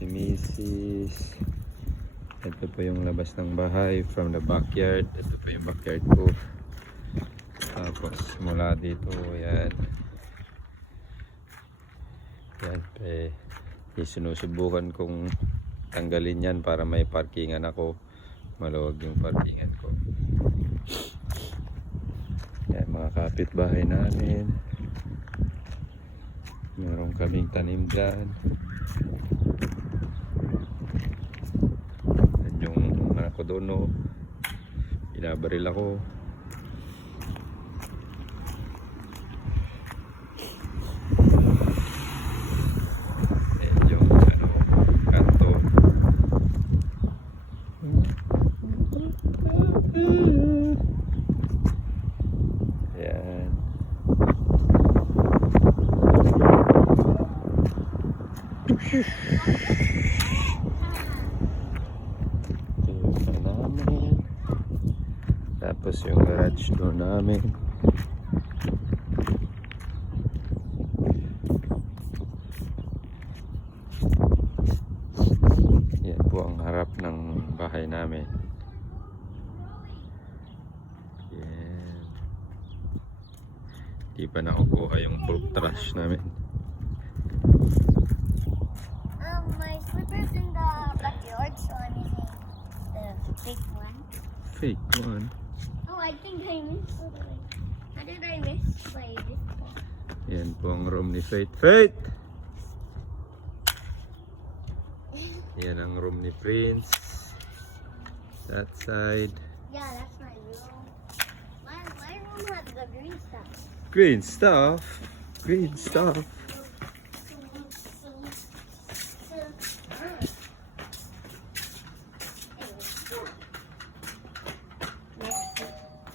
si Mrs. Ito po yung labas ng bahay from the backyard. Ito po yung backyard ko. Tapos mula dito, yan. Yan, sinusubukan kong tanggalin yan para may parkingan ako. Maluwag yung parkingan ko. Yan, mga kapitbahay namin. Meron kaming tanim dyan. Yan yung anak ko doon, no? Binabaril ako. Yan yung kanto. Yan. Yung namin. Tapos yung garage door namin. Yan po ang harap ng bahay namin. Yan. Di pa nakukuha yung bulk trash namin. My slipper's in the backyard, so I'm using the fake one. Fake one. Oh, I think I missed something. How did I miss by this one? Yan po ang room ni Faith. Faith! Yan ang room ni Prince. That side. Yeah, that's my room. My room has the green stuff. Green stuff. Green stuff.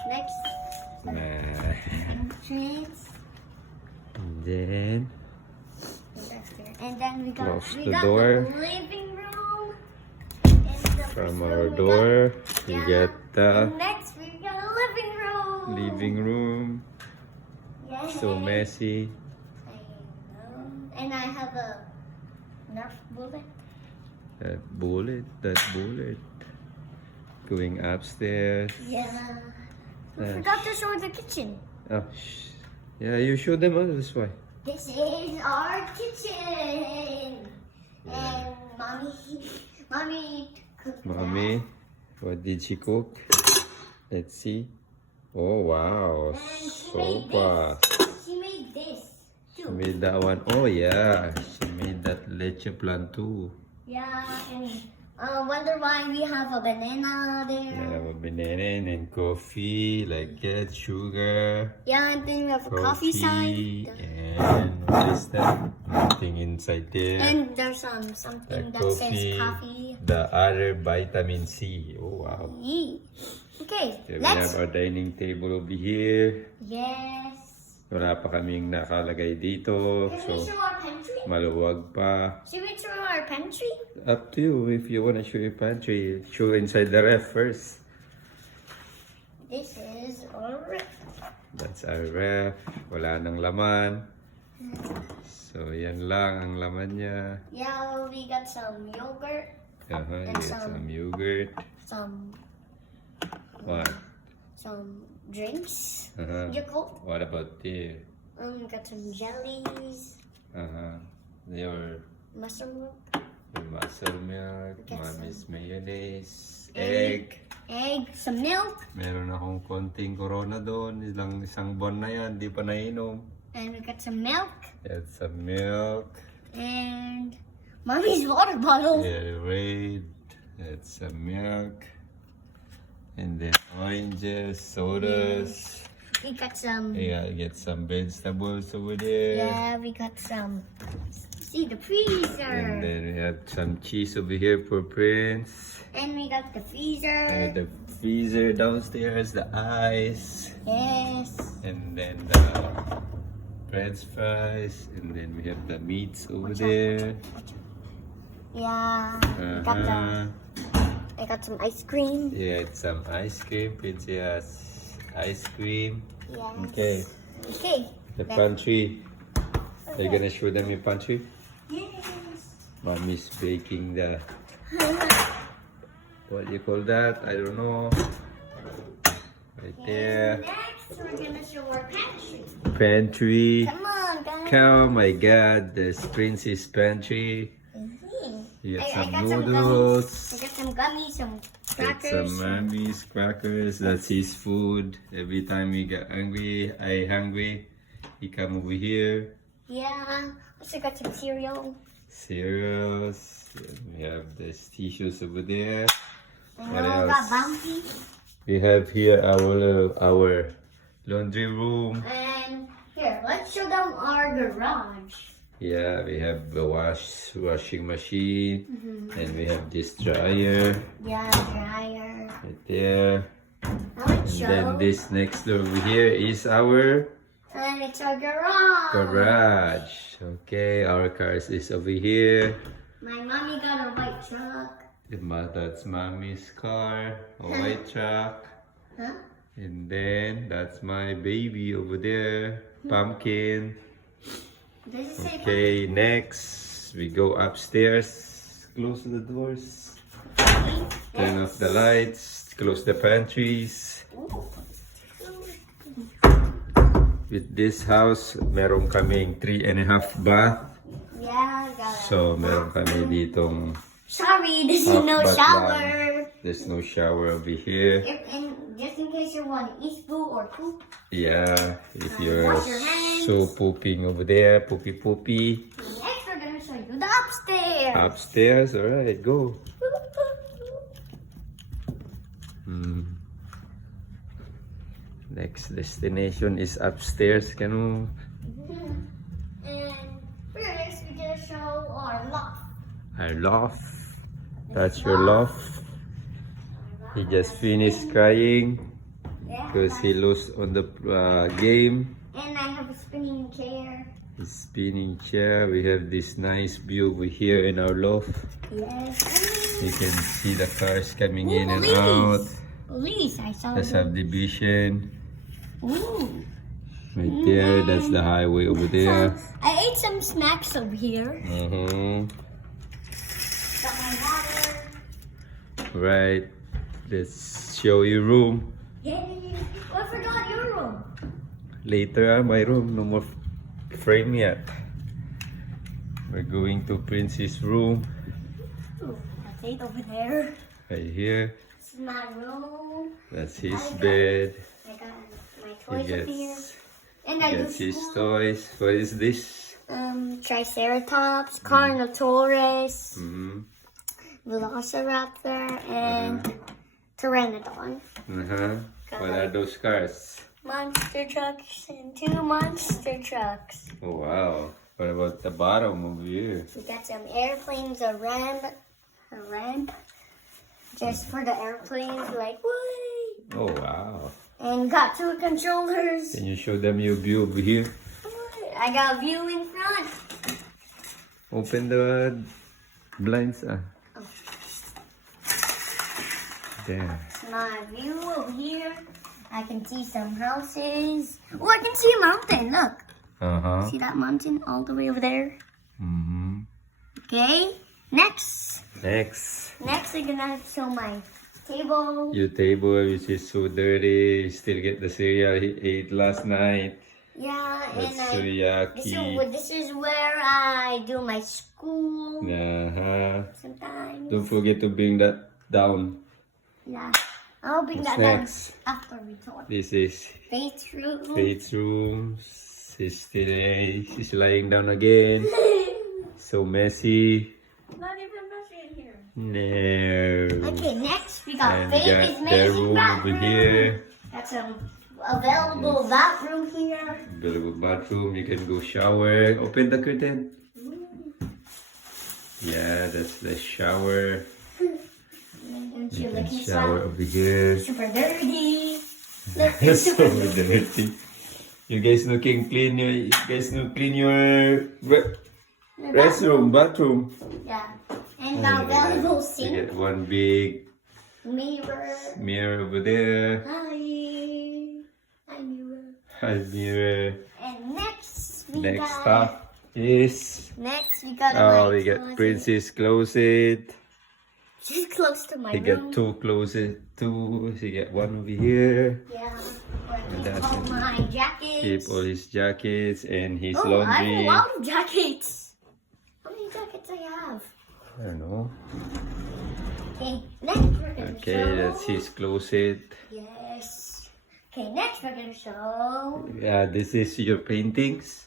Next entrance. And then And then we got, Close we the got door. the living room. And the from first our room we door, got- you yeah. get the And next we got a living room. living room. Yeah. So messy. I know. And I have a Nerf bullet. That bullet. Going upstairs. Yeah. We Yeah. forgot to show the kitchen. Oh, yeah, you show them all this way. This is our kitchen. And mommy cooked Mommy, what did she cook? Let's see. Oh, wow. that. And she So made fast. this. She made this She too. made that one. Oh, yeah. She made that leche plan too. Yeah, and wonder why we have a banana Yeah, there. have a banana and coffee, like that, sugar. Yeah, and then we have a coffee side. And what is that? Nothing inside there. And there's something The that says coffee. The other vitamin C. Oh, wow. Yee. Okay, Okay, we have let's. our dining table over here. Yes. Wala pa kaming nakalagay dito. Can we So, show our pantry? maluwag pa. Should we show our pantry? Up to you if you want to show your pantry. Show inside the ref first. This is our ref. That's our ref. Wala nang laman. So, yan lang ang laman niya. Yeah, we got some yogurt, You get some yogurt. some What? drinks. Uh-huh. Yakult. What about there? We got some jellies, Your mushroom milk, muscle milk, Get mommy's mayonnaise, Egg. egg. some milk, Meron akong konting corona doon. Isang buwan na yan. Di pa nainom. and we got some milk, Get some milk. and mommy's water bottle. Get red. Get some milk. And then oranges, sodas. We got some. Yeah, get some vegetables over there. Yeah, we got some. See the And freezer, then we have some cheese over here for Prince. and we got the freezer. And the freezer downstairs, the ice. Yes. And then the French fries. And then we have the meats over there. Yeah. We got the. I got some ice cream. Yeah, it's some ice cream. Prince has ice cream. Yes. Okay, Okay. the pantry. Are you gonna show them your pantry? Yes. Mommy's baking the, what do you call that? I don't know. Right there. Next, we're gonna show our pantry. Pantry. Come on, guys. Oh my god, there's Princess Pantry. You got some noodles. I got some gummies, some Got crackers. some Mommy's crackers. That's his food. Every time he get hungry, he come over here. Yeah. Also got some cereal. Cereals. We have these tissues over there. And What we all else? got Bounty. We have here our laundry room. And here, let's show them our garage. Yeah, we have the washing machine, and we have this dryer Yeah, dryer. right there. Now let's And show. then this next door over here is our And it's our garage. garage. Okay, our cars is over here. My mommy got a white truck. That's Mommy's car, a white truck. Huh? And then that's my baby over there, Pumpkin. Does it say Okay, next we go upstairs. Close the doors. Turn off the lights. Close the pantries. With this house, meron kaming 3.5 bath. Yeah, got it. So, meron kami ditong Sorry, this is half no bath shower. lang. There's no shower over here. And just in case you want to eat food or poop. Yeah, if you're Wash your hands. so pooping over there, poopy. Next, we're gonna show you the upstairs. Upstairs, alright, go. Next destination is upstairs. Kanu? And first, we're gonna show our loft. Our loft. That's your loft. He just finished crying Yeah. because he lost on the game. And I have a spinning chair. His spinning chair. We have this nice view over here in our loft. Yes. You can see the cars coming in and Police. out. Police, I saw The them. subdivision. Ooh. Right there, that's the highway over there. I ate some snacks over here. Mm-hmm. Got my water. Right. Let's show you room. Yay. Oh, I forgot your room. Later, my room. No more frame yet. We're going to Prince's room. Ooh, that's it over there. Right here. This is my room. That's his bed. I got my He toys up here. gets, And I do gets his school. toys. What is this? Triceratops, Carnotaurus, Mm-hmm. Velociraptor, and Pteranodon. Uh-huh. What are those cars? Monster trucks and 2 monster trucks. Oh, wow. What about the bottom over here? We got some airplanes, a ramp, just for the airplanes, like whee! Oh, wow. And got 2 controllers. Can you show them your view over here? I got a view in front. Open the blinds. There. My view over here. I can see some houses. Oh, I can see a mountain. Look. Uh-huh. See that mountain all the way over there? Mm-hmm. Okay. Next. Next. Next, I'm gonna show my table. Your table, which is so dirty. You still get the cereal he ate last night. Yeah, and That's so yucky. this is where I do my school Uh-huh. sometimes. Don't forget to bring that down. Yeah. I'll bring What's that down next? after we talk. This is Faith's room. Faith's room. She's lying down again. So messy. Not even messy in here. No. Okay, next we got And we Faith's got their amazing room over bathroom. here. Got some available bathroom here. Available bathroom. You can go shower. Open the curtain. Yeah, that's the shower. And You she can looking shower over here. super dirty. Look, it's So super dirty. dirty. You guys looking clean? You guys know clean your restroom, bathroom. Yeah. And got available You sink, get one big mirror. mirror over there. Hi. Hi, mirror. A mirror. And next we Next got stop. is... Next, we got Oh, my we got closet. Princess closet. She's close to my He room. got two closet too. She got one over here. Yeah. Where I keep That's all it. my jackets. Keep all his jackets and his Oh, I have a laundry. lot of jackets. How many jackets I have? I don't know. Okay, next we're gonna Okay, show. that's his closet. Yes. Okay, next we're gonna show. Yeah, this is your paintings.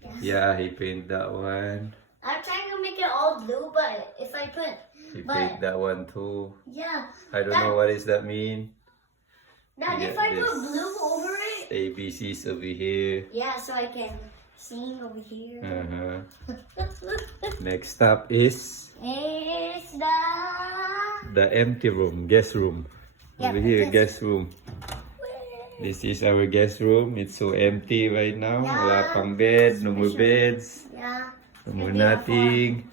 Yes. Yeah, he painted that one. I'm trying to make it all blue, but if I put, He but painted that one too. yeah, I don't know what does that mean. that You if get I put this. blue over it, ABCs over here. yeah, so I can sing over here. Uh-huh. Next up is It's the empty room, guest room. Yeah, Over here, guest- guest room. This is our guest room. It's so empty right now. Wala pang bed, no more beds, Yeah. no more nothing.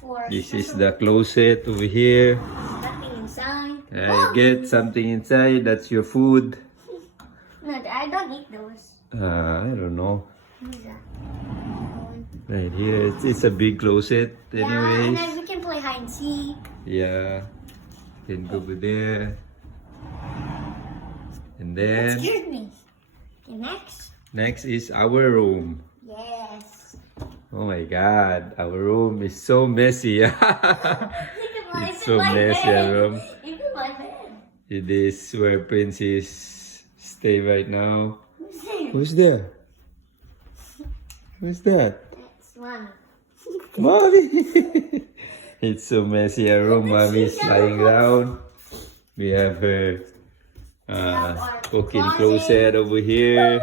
For This is the closet over here. nothing inside. I get something inside. That's your food. No, I don't eat those. I don't know. What is that? Right here, it's a big closet. Yeah, and Anyways, then we can play hide and seek. yeah, can go over there. And That then scared me. Okay, next. is our room. Yes. Oh my God, our room is so messy. Look at my, It's so messy, bed. room. Look at my bed. It is where Princess stay right now. Who's there? Who's that? Who's that? That's one. Mommy! It's so messy, our room. Mommy is lying down. We have her cooking closet over here.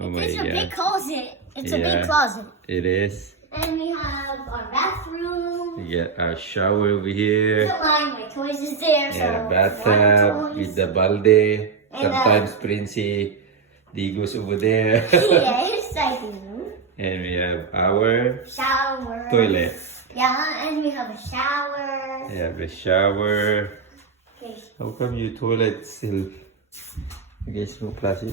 Oh my It's a big God. closet. It's a Yeah. big closet. It is. And we have our bathroom. We get our shower over The here. line, my toys is there. Yeah, so bathtub with the balde. Sometimes Princey Digos over there. Yes, I do. And we have our Shower. toilet. Yeah, and we have a shower. We have a shower. Okay. How come your toilet still? I guess no plastic.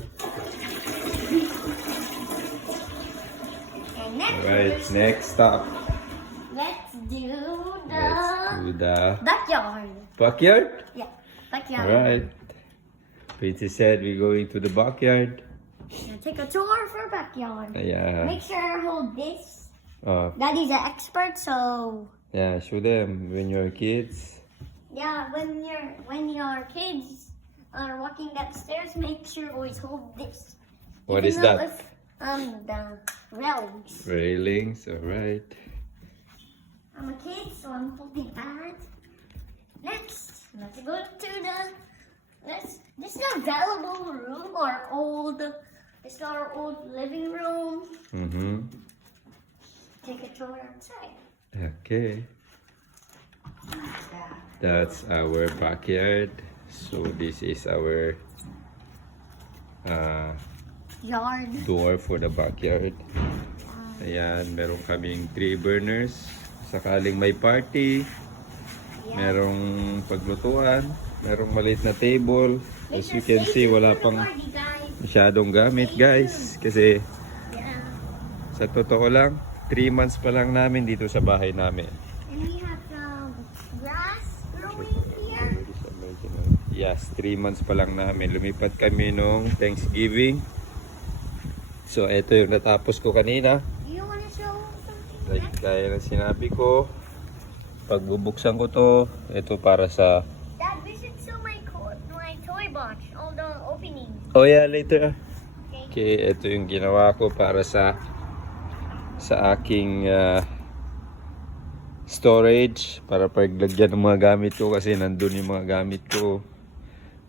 And next, Alright, next stop. let's do the Let's do the backyard. backyard. Yeah, backyard. Alright. Princey said we're going to the backyard. Now take a tour for backyard. Yeah. Make sure I hold this. Oh, Daddy's an expert, so yeah, show them when you're kids. yeah, when your kids are walking upstairs, make sure always hold this. What Even is though that? if, the railings. Railings, alright. I'm a kid, so I'm holding that. Next, let's go to this is a valuable room, our old, it's our old living room. Mm-hmm. Take a tour outside. Okay. That's our backyard. So this is our Yard. door for the backyard. Ayan, meron kaming 3 burners. Sakaling may party, merong paglutuan, merong maliit na table. As you can see, wala pang masyadong gamit, guys. Kasi Yeah. sa totoo lang, 3 months pa lang namin dito sa bahay namin. And we have some grass growing here. Yes, 3 months pa lang namin. Lumipat kami nung Thanksgiving. So, ito yung natapos ko kanina. Do you want to show something? Like, gaya ng sinabi ko, pagbubuksan ko to, ito para sa... Dad, we should show my toy box, all the opening. Oh yeah, later. Okay. Okay, ito yung ginawa ko para sa aking storage, para paglagyan ng mga gamit ko kasi nandun yung mga gamit ko.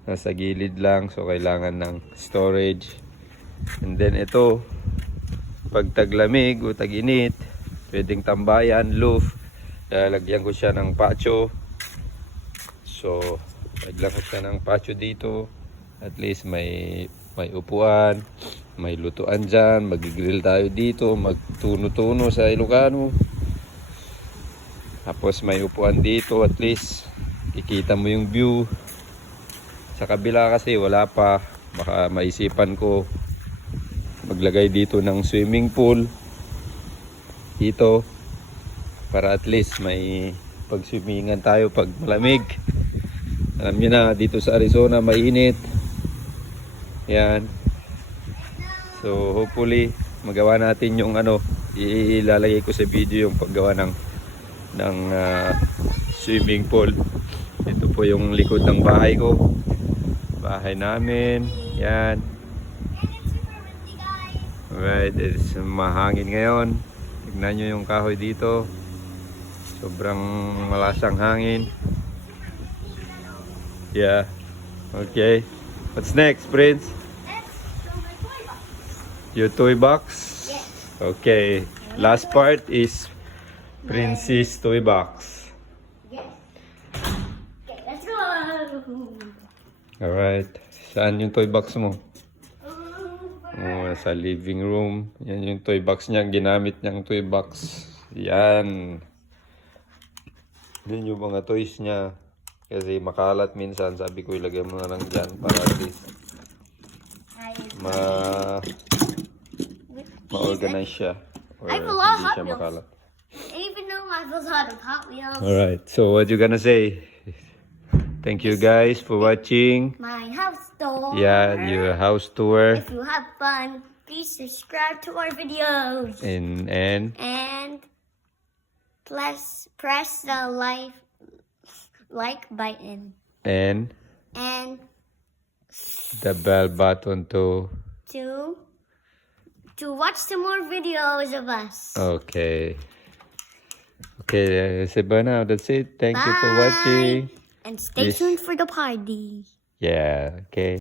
Nasa gilid lang, so kailangan ng storage. And then ito, pag taglamig o tag-init, pwedeng tambayan, roof. Lalagyan ko siya ng patio. So, naglakot na ng patio dito. At least may upuan, may lutuan dyan, mag-grill tayo dito, magtuno-tuno sa Ilocano. Tapos may upuan dito, at least ikita mo yung view. Sa kabila kasi wala pa, baka maisipan ko maglagay dito ng swimming pool. dito para at least may pagswimingan tayo pag malamig. Alam niyo na, dito sa Arizona mainit. Yan. So hopefully magawa natin yung ano, ilalagay ko sa video yung paggawa ng swimming pool. Ito po yung likod ng bahay ko. Bahay namin. Yan. Alright, it's mahangin ngayon. Tignan nyo yung kahoy dito. Sobrang malasang hangin. Yeah. Okay. What's next, Prince? Next, so my toy box. Your toy box? Yes. Okay. Last part is Prince's toy box. Yes. Okay, let's go. Alright. Saan yung toy box mo? Oh, sa living room. Yan yung toy box niya. Ginamit niyang toy box. Yan. Yan yung mga toys niya. Kasi makalat minsan. Sabi ko ilagay mo na lang dyan para at least ma-organize siya. Or I have a lot of hindi Hot siya Wheels. makalat. Even though I have a lot of Hot Wheels. Alright. So what you gonna say? Thank you guys for watching. My house tour. Yeah, your house tour. If you have fun, please subscribe to our videos. And And press the like button. and And the bell button too. to watch some more videos of us. Okay. Okay, say bye now. That's it. Thank you for Bye. watching. And stay Yes. tuned for the party. Yeah, okay.